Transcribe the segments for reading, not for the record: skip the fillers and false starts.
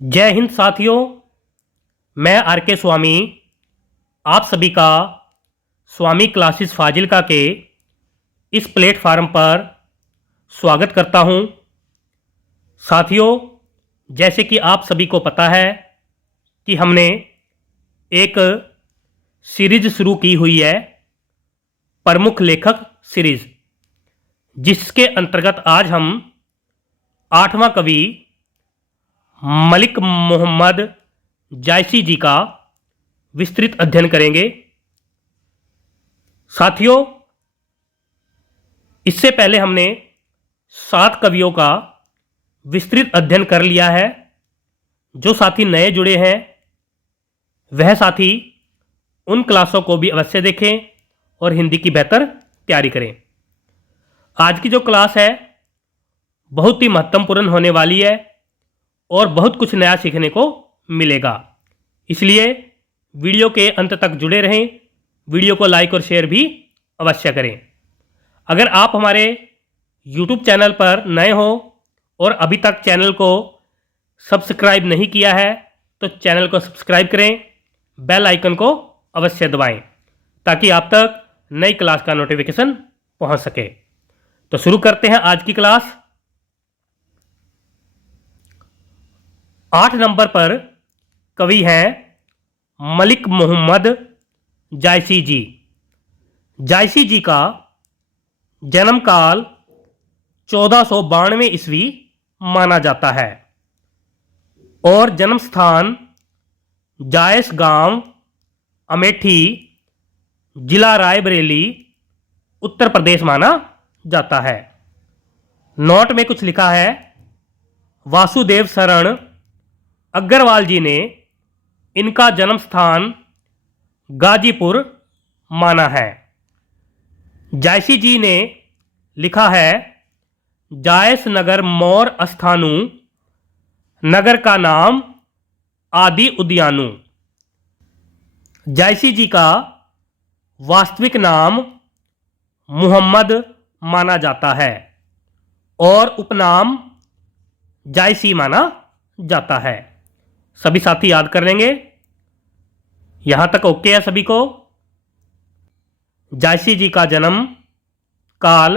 जय हिंद साथियों। मैं आर के स्वामी आप सभी का स्वामी क्लासेस फाजिल्का के इस प्लेटफार्म पर स्वागत करता हूं। साथियों, जैसे कि आप सभी को पता है कि हमने एक सीरीज शुरू की हुई है, प्रमुख लेखक सीरीज, जिसके अंतर्गत आज हम 8वां कवि मलिक मोहम्मद जायसी जी का विस्तृत अध्ययन करेंगे। साथियों, इससे पहले हमने 7 कवियों का विस्तृत अध्ययन कर लिया है। जो साथी नए जुड़े हैं वह साथी उन क्लासों को भी अवश्य देखें और हिंदी की बेहतर तैयारी करें। आज की जो क्लास है बहुत ही महत्वपूर्ण होने वाली है और बहुत कुछ नया सीखने को मिलेगा, इसलिए वीडियो के अंत तक जुड़े रहें। वीडियो को लाइक और शेयर भी अवश्य करें। अगर आप हमारे YouTube चैनल पर नए हो और अभी तक चैनल को सब्सक्राइब नहीं किया है तो चैनल को सब्सक्राइब करें, बेल आइकन को अवश्य दबाएं ताकि आप तक नई क्लास का नोटिफिकेशन पहुंच सके। तो शुरू करते हैं आज की क्लास। 8 नंबर पर कवि हैं मलिक मोहम्मद जायसी जी। जायसी जी का जन्म काल 1492 ईस्वी माना जाता है और जन्म स्थान जायस गांव, अमेठी, जिला रायबरेली, उत्तर प्रदेश माना जाता है। नोट में कुछ लिखा है, वासुदेव शरण अग्रवाल जी ने इनका जन्म स्थान गाजीपुर माना है। जायसी जी ने लिखा है, जायस नगर मोर स्थानु, नगर का नाम आदि उद्यानु। जायसी जी का वास्तविक नाम मुहम्मद माना जाता है और उपनाम जायसी माना जाता है। सभी साथी याद कर लेंगे। यहां तक ओके है सभी को। जायसी जी का जन्म काल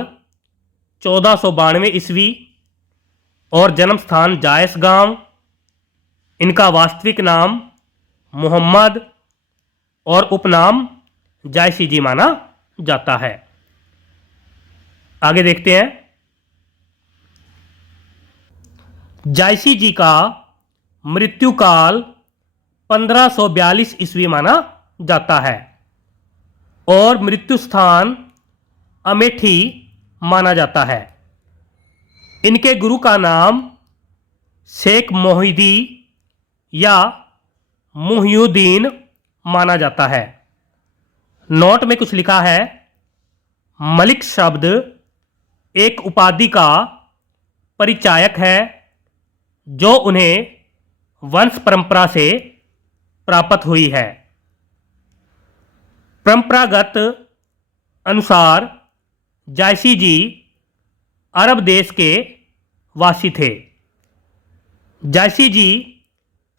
1492 ईस्वी और जन्म स्थान जायस गांव, इनका वास्तविक नाम मोहम्मद और उपनाम जायसी जी माना जाता है। आगे देखते हैं। जायसी जी का मृत्यु काल 1542 ईस्वी माना जाता है और मृत्यु स्थान अमेठी माना जाता है। इनके गुरु का नाम शेख मोहिदी या मुहियुद्दीन माना जाता है। नोट में कुछ लिखा है, मलिक शब्द एक उपाधि का परिचायक है जो उन्हें वंश परंपरा से प्राप्त हुई है। परंपरागत अनुसार जायसी जी अरब देश के वासी थे। जायसी जी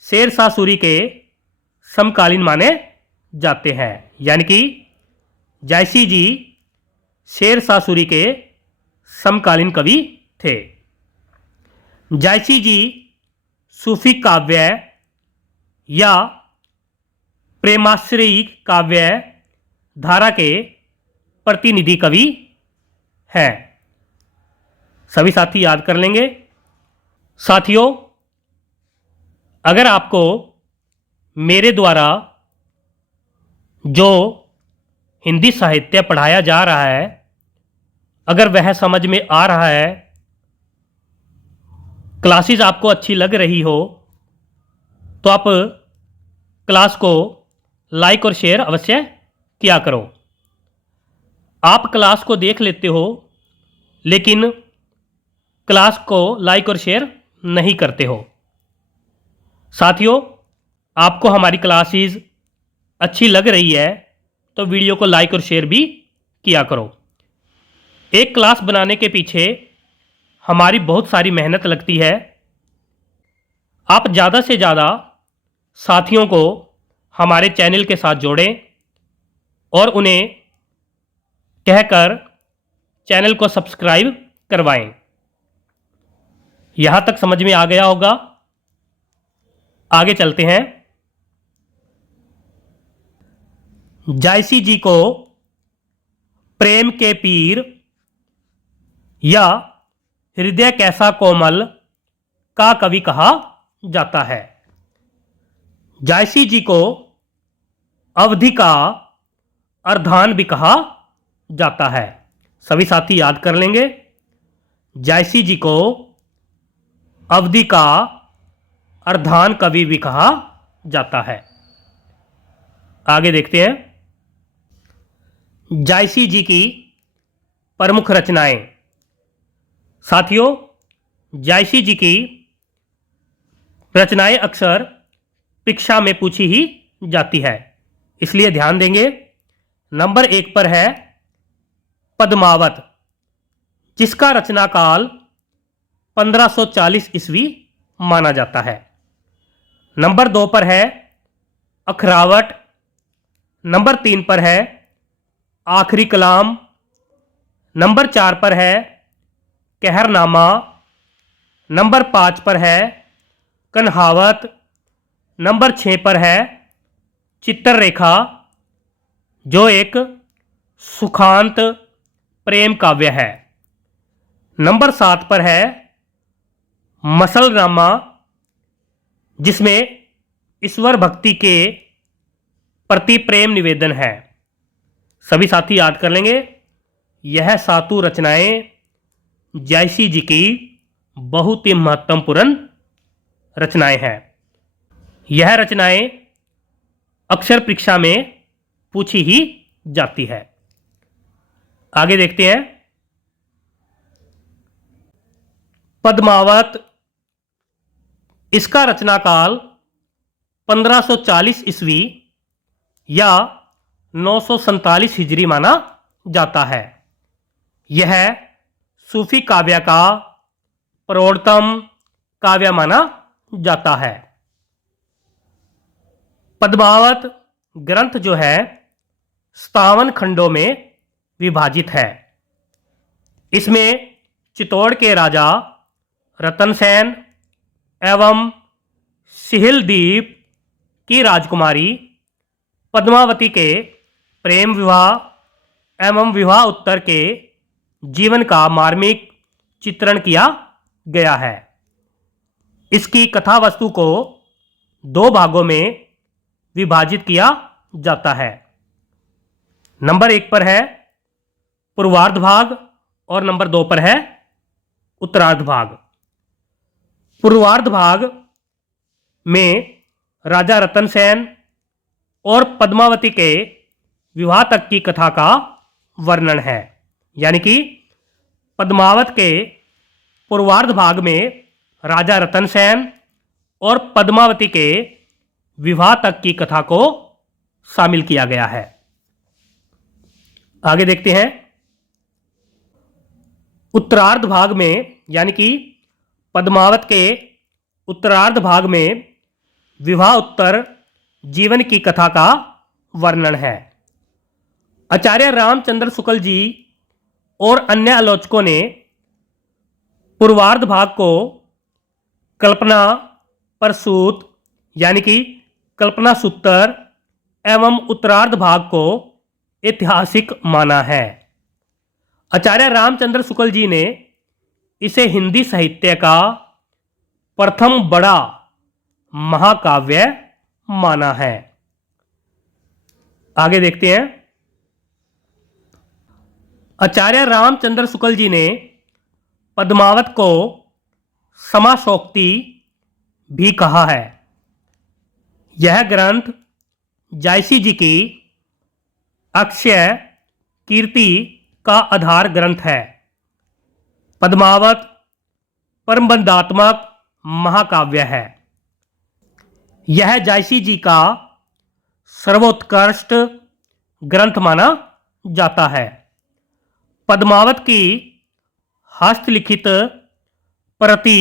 शेर शाह सूरी के समकालीन माने जाते हैं, यानी कि जायसी जी शेर शाह सूरी के समकालीन कवि थे। जायसी जी सूफी काव्य या प्रेमाश्रयी काव्य धारा के प्रतिनिधि कवि हैं। सभी साथी याद कर लेंगे। साथियों, अगर आपको मेरे द्वारा जो हिंदी साहित्य पढ़ाया जा रहा है अगर वह समझ में आ रहा है, क्लासेस आपको अच्छी लग रही हो, तो आप क्लास को लाइक और शेयर अवश्य किया करो। आप क्लास को देख लेते हो लेकिन क्लास को लाइक और शेयर नहीं करते हो। साथियों, आपको हमारी क्लासेस अच्छी लग रही है तो वीडियो को लाइक और शेयर भी किया करो। एक क्लास बनाने के पीछे हमारी बहुत सारी मेहनत लगती है। आप ज़्यादा से ज़्यादा साथियों को हमारे चैनल के साथ जोड़ें और उन्हें कहकर चैनल को सब्सक्राइब करवाएं। यहाँ तक समझ में आ गया होगा। आगे चलते हैं। जायसी जी को प्रेम के पीर या हृदय कैसा कोमल का कवि कहा जाता है। जायसी जी को अवधि का अर्धान भी कहा जाता है। सभी साथी याद कर लेंगे। जायसी जी को अवधि का अर्धान कवि भी कहा जाता है। आगे देखते हैं। जायसी जी की प्रमुख रचनाएं। साथियों, जायसी जी की रचनाएं अक्सर परीक्षा में पूछी ही जाती है, इसलिए ध्यान देंगे। नंबर 1 पर है पद्मावत, जिसका रचना काल 1540 ईस्वी माना जाता है। नंबर 2 पर है अखरावट। नंबर 3 पर है आखिरी कलाम। नंबर 4 पर है कहरनामा। नंबर 5 पर है कन्हावत। नंबर 6 पर है चित्ररेखा, जो एक सुखांत प्रेम काव्य है। नंबर 7 पर है मसलनामा, जिसमें ईश्वर भक्ति के प्रति प्रेम निवेदन है। सभी साथी याद कर लेंगे। यह सातों रचनाएं जायसी जी की बहुत ही महत्वपूर्ण रचनाएं हैं। यह रचनाएं अक्षर परीक्षा में पूछी ही जाती है। आगे देखते हैं। पद्मावत, इसका रचना काल 1540 ईस्वी या 947 हिजरी माना जाता है। यह सूफी काव्य का प्रौढ़तम काव्य माना जाता है। पद्मावत ग्रंथ जो है 57 खंडों में विभाजित है। इसमें चित्तौड़ के राजा रतनसेन एवं सिहिलदीप की राजकुमारी पद्मावती के प्रेम विवाह एवं विवाह उत्तर के जीवन का मार्मिक चित्रण किया गया है। इसकी कथा वस्तु को 2 भागों में विभाजित किया जाता है। नंबर 1 पर है पूर्वार्ध भाग और नंबर 2 पर है उत्तरार्ध भाग। पूर्वार्ध भाग में राजा रतनसेन और पद्मावती के विवाह तक की कथा का वर्णन है। यानी कि पद्मावत के पूर्वार्ध भाग में राजा रतनसेन और पद्मावती के विवाह तक की कथा को शामिल किया गया है। आगे देखते हैं। उत्तरार्ध भाग में यानी कि पद्मावत के उत्तरार्ध भाग में विवाह उत्तर जीवन की कथा का वर्णन है। आचार्य रामचंद्र शुक्ल जी और अन्य आलोचकों ने पूर्वार्ध भाग को कल्पना प्रसूत यानी कि कल्पना सूत्र एवं उत्तरार्ध भाग को ऐतिहासिक माना है। आचार्य रामचंद्र शुक्ल जी ने इसे हिंदी साहित्य का प्रथम बड़ा महाकाव्य माना है। आगे देखते हैं। आचार्य रामचंद्र शुक्ल जी ने पद्मावत को समासोक्ति भी कहा है। यह ग्रंथ जायसी जी की अक्षय कीर्ति का आधार ग्रंथ है। पद्मावत परमबंधात्मक महाकाव्य है। यह जायसी जी का सर्वोत्कृष्ट ग्रंथ माना जाता है। पद्मावत की हस्तलिखित प्रति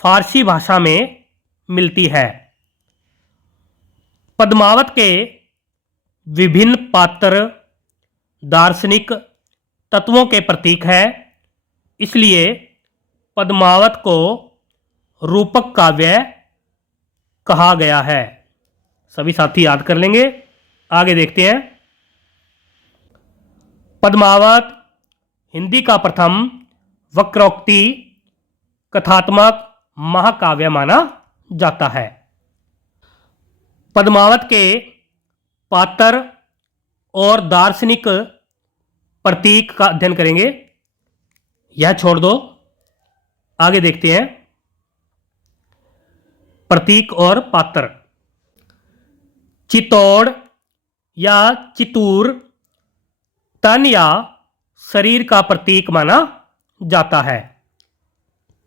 फारसी भाषा में मिलती है। पद्मावत के विभिन्न पात्र दार्शनिक तत्वों के प्रतीक है, इसलिए पद्मावत को रूपक काव्य कहा गया है। सभी साथी याद कर लेंगे। आगे देखते हैं। पद्मावत हिंदी का प्रथम वक्रोक्ति कथात्मक महाकाव्य माना जाता है। पद्मावत के पात्र और दार्शनिक प्रतीक का अध्ययन करेंगे। यह छोड़ दो, आगे देखते हैं। प्रतीक और पात्र। चित्तौड़ या चित्तूर तन या शरीर का प्रतीक माना जाता है।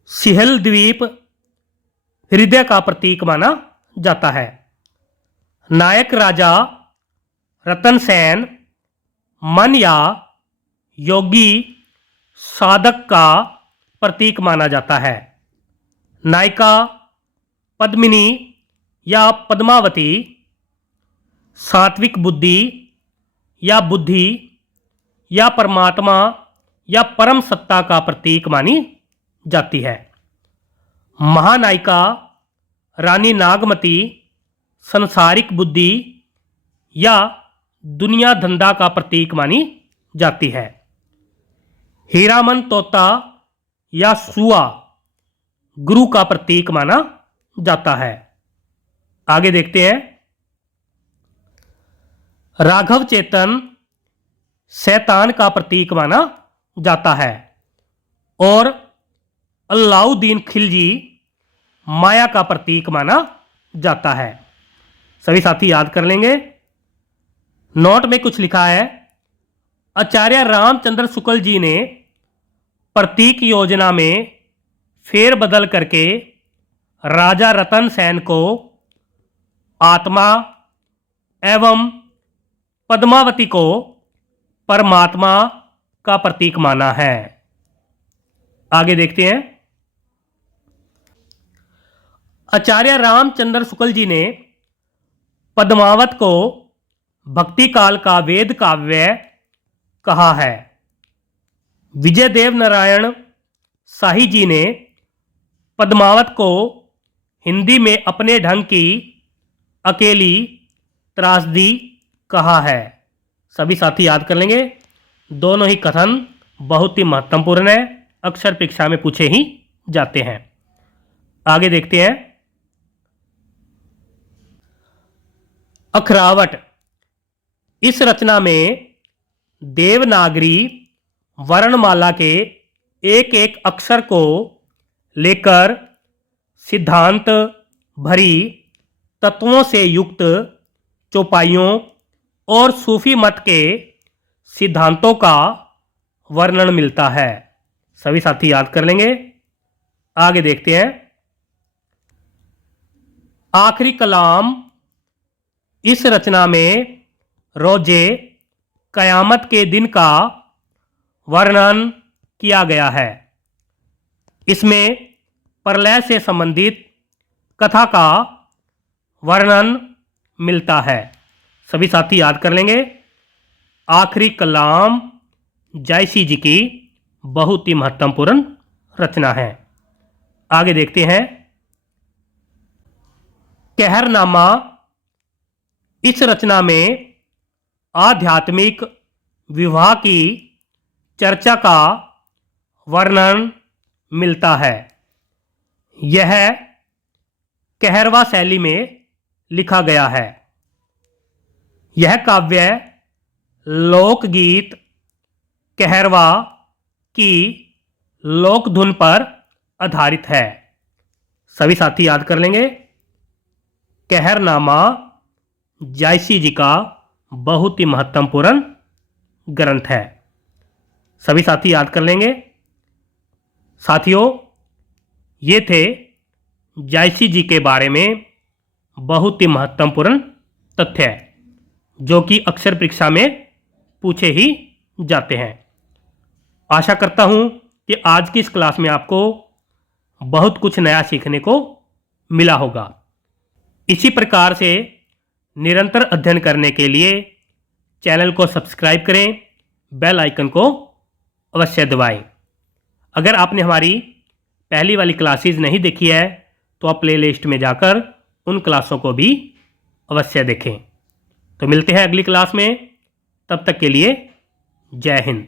सिहल द्वीप हृदय का प्रतीक माना जाता है। नायक राजा रतन सेन मन या योगी साधक का प्रतीक माना जाता है। नायिका पद्मिनी या पद्मावती सात्विक बुद्धि या बुद्धि या परमात्मा या परम सत्ता का प्रतीक मानी जाती है। महानायिका रानी नागमती संसारिक बुद्धि या दुनिया धंधा का प्रतीक मानी जाती है। हीरामन तोता या सुआ गुरु का प्रतीक माना जाता है। आगे देखते हैं। राघव चेतन शैतान का प्रतीक माना जाता है और अलाउद्दीन खिलजी माया का प्रतीक माना जाता है। सभी साथी याद कर लेंगे। नोट में कुछ लिखा है। आचार्य रामचंद्र शुक्ल जी ने प्रतीक योजना में फेरबदल करके राजा रतन सेन को आत्मा एवं पद्मावती को परमात्मा का प्रतीक माना है। आगे देखते हैं। आचार्य रामचंद्र शुक्ल जी ने पद्मावत को भक्ति काल का वेद काव्य कहा है। विजय देव नारायण शाही जी ने पद्मावत को हिंदी में अपने ढंग की अकेली त्रासदी कहा है। सभी साथी याद कर लेंगे। दोनों ही कथन बहुत ही महत्वपूर्ण है, अक्सर परीक्षा में पूछे ही जाते हैं। आगे देखते हैं। अखरावट। इस रचना में देवनागरी वर्णमाला के एक एक अक्षर को लेकर सिद्धांत भरी तत्वों से युक्त चौपाइयों और सूफी मत के सिद्धांतों का वर्णन मिलता है। सभी साथी याद कर लेंगे। आगे देखते हैं। आखिरी कलाम। इस रचना में रोजे कयामत के दिन का वर्णन किया गया है। इसमें प्रलय से संबंधित कथा का वर्णन मिलता है। सभी साथी याद कर लेंगे। आखिरी कलाम जायसी जी की बहुत ही महत्वपूर्ण रचना है। आगे देखते हैं। कहरनामा। इस रचना में आध्यात्मिक विवाह की चर्चा का वर्णन मिलता है। यह कहरवा शैली में लिखा गया है। यह काव्य लोकगीत कहरवा की लोकधुन पर आधारित है। सभी साथी याद कर लेंगे। कहरनामा जायसी जी का बहुत ही महत्वपूर्ण ग्रंथ है। सभी साथी याद कर लेंगे। साथियों, ये थे जायसी जी के बारे में बहुत ही महत्वपूर्ण तथ्य जो कि अक्सर परीक्षा में पूछे ही जाते हैं। आशा करता हूं कि आज की इस क्लास में आपको बहुत कुछ नया सीखने को मिला होगा। इसी प्रकार से निरंतर अध्ययन करने के लिए चैनल को सब्सक्राइब करें, बेल आइकन को अवश्य दबाएं। अगर आपने हमारी पहली वाली क्लासेस नहीं देखी है तो आप प्लेलिस्ट में जाकर उन क्लासों को भी अवश्य देखें। तो मिलते हैं अगली क्लास में, तब तक के लिए जय हिंद।